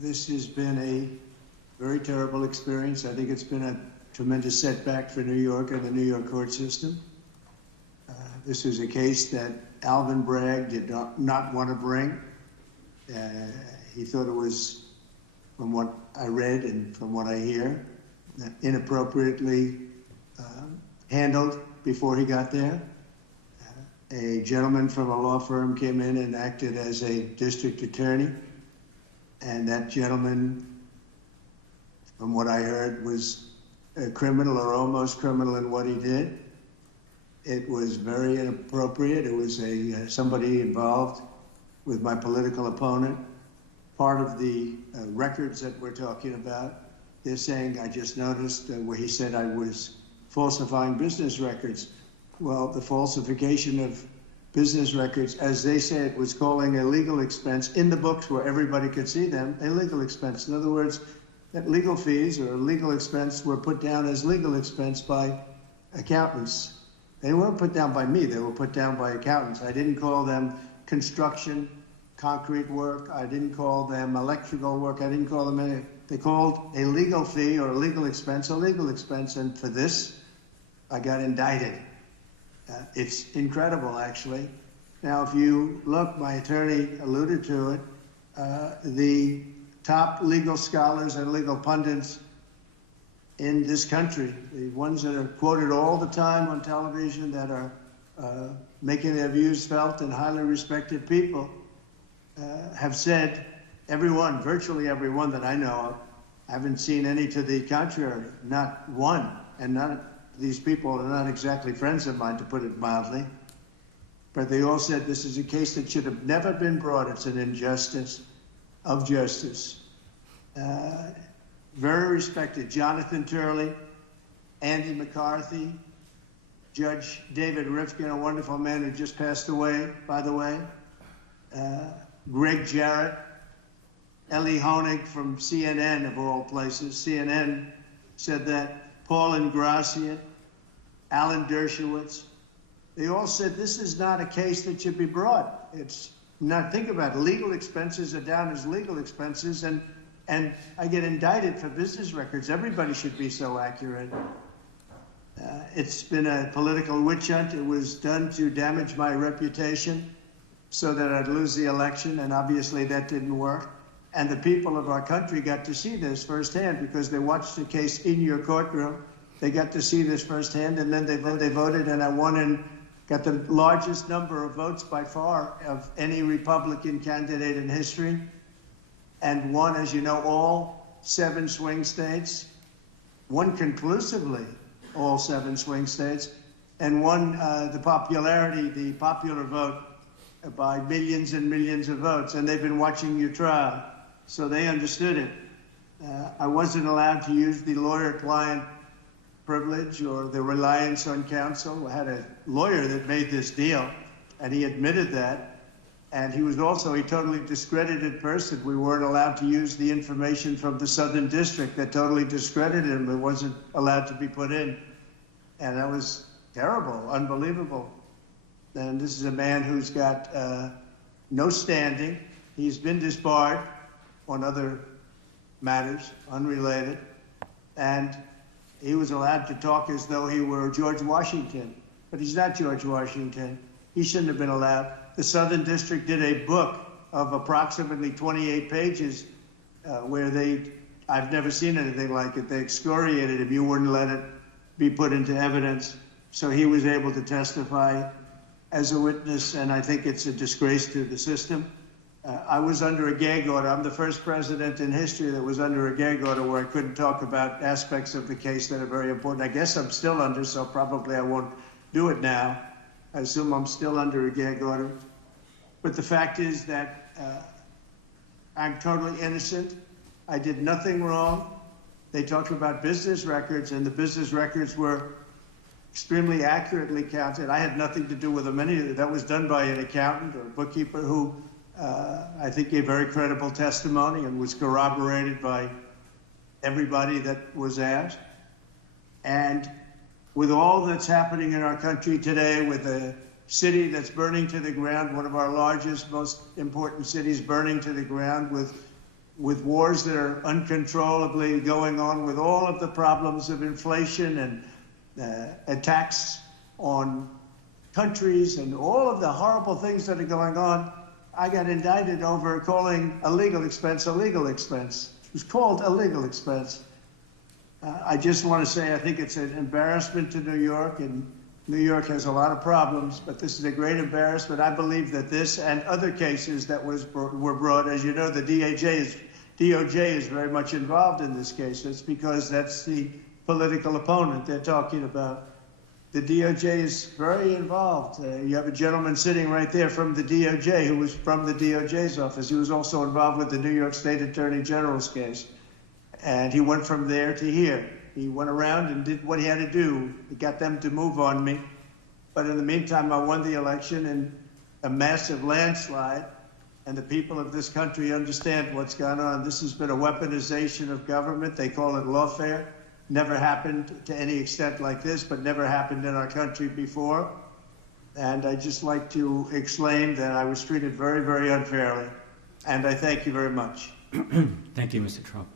This has been a very terrible experience. I think it's been a tremendous setback for New York and the New York court system. This was a case that Alvin Bragg did not want to bring. He thought it was, from what I read and from what I hear, inappropriately handled before he got there. A gentleman from a law firm came in and acted as a district attorney, and that gentleman, from what I heard, was a criminal or almost criminal in what he did. It was very inappropriate. It was somebody involved with my political opponent. Part of the records that we're talking about, they're saying, I just noticed where he said I was falsifying business records. Well, the falsification of business records, as they said, was calling a legal expense in the books where everybody could see them, a legal expense. In other words, that legal fees or legal expense were put down as legal expense by accountants. They weren't put down by me, they were put down by accountants. I didn't call them construction, concrete work. I didn't call them electrical work. I didn't call them any. They called a legal fee or a legal expense, and for this, I got indicted. It's incredible, actually. Now, if you look, my attorney alluded to it, the top legal scholars and legal pundits in this country, the ones that are quoted all the time on television, that are making their views felt and highly respected people, have said, everyone, virtually everyone that I know of, I haven't seen any to the contrary, not one, and none. These people are not exactly friends of mine, to put it mildly, but they all said this is a case that should have never been brought. It's an injustice of justice. Very respected Jonathan Turley, Andy McCarthy, Judge David Rifkin, a wonderful man who just passed away, by the way, Greg Jarrett, Ellie Honig from CNN, of all places. CNN said that. Paul Ingracian, Alan Dershowitz, they all said this is not a case that should be brought. It's not, think about it, legal expenses are down as legal expenses, and I get indicted for business records. Everybody should be so accurate. It's been a political witch hunt. It was done to damage my reputation so that I'd lose the election, and obviously that didn't work. And the people of our country got to see this firsthand because they watched the case in your courtroom. They got to see this firsthand, and then they voted, and I won and got the largest number of votes by far of any Republican candidate in history, and won, as you know, all 7 swing states, won conclusively all 7 swing states, and won the popular vote by millions and millions of votes. And they've been watching your trial, so they understood it. I wasn't allowed to use the lawyer-client privilege or the reliance on counsel. I had a lawyer that made this deal, and he admitted that. And he was also a totally discredited person. We weren't allowed to use the information from the Southern District that totally discredited him. It wasn't allowed to be put in. And that was terrible, unbelievable. And this is a man who's got no standing. He's been disbarred on other matters, unrelated. And he was allowed to talk as though he were George Washington. But he's not George Washington. He shouldn't have been allowed. The Southern District did a book of approximately 28 pages where I've never seen anything like it. They excoriated him. You wouldn't let it be put into evidence. So he was able to testify as a witness, and I think it's a disgrace to the system. I was under a gag order. I'm the first president in history that was under a gag order where I couldn't talk about aspects of the case that are very important. I guess I'm still under, so probably I won't do it now. I assume I'm still under a gag order. But the fact is that I'm totally innocent. I did nothing wrong. They talked about business records, and the business records were extremely accurately counted. I had nothing to do with them. That was done by an accountant or a bookkeeper who I think gave very credible testimony and was corroborated by everybody that was asked. And with all that's happening in our country today, with a city that's burning to the ground, one of our largest, most important cities burning to the ground, with with wars that are uncontrollably going on, with all of the problems of inflation and attacks on countries and all of the horrible things that are going on, I got indicted over calling a legal expense a legal expense. It was called a legal expense. I just want to say I think it's an embarrassment to New York, and New York has a lot of problems, but this is a great embarrassment. I believe that this and other cases that were brought, as you know, the DOJ is very much involved in this case. It's because that's the political opponent they're talking about. The DOJ is very involved. You have a gentleman sitting right there from the DOJ who was from the DOJ's office. He was also involved with the New York State Attorney General's case. And he went from there to here. He went around and did what he had to do. He got them to move on me. But in the meantime, I won the election in a massive landslide. And the people of this country understand what's gone on. This has been a weaponization of government. They call it lawfare. Never happened to any extent like this, but never happened in our country before. And I'd just like to explain that I was treated very, very unfairly. And I thank you very much. Thank you, Mr. Trump.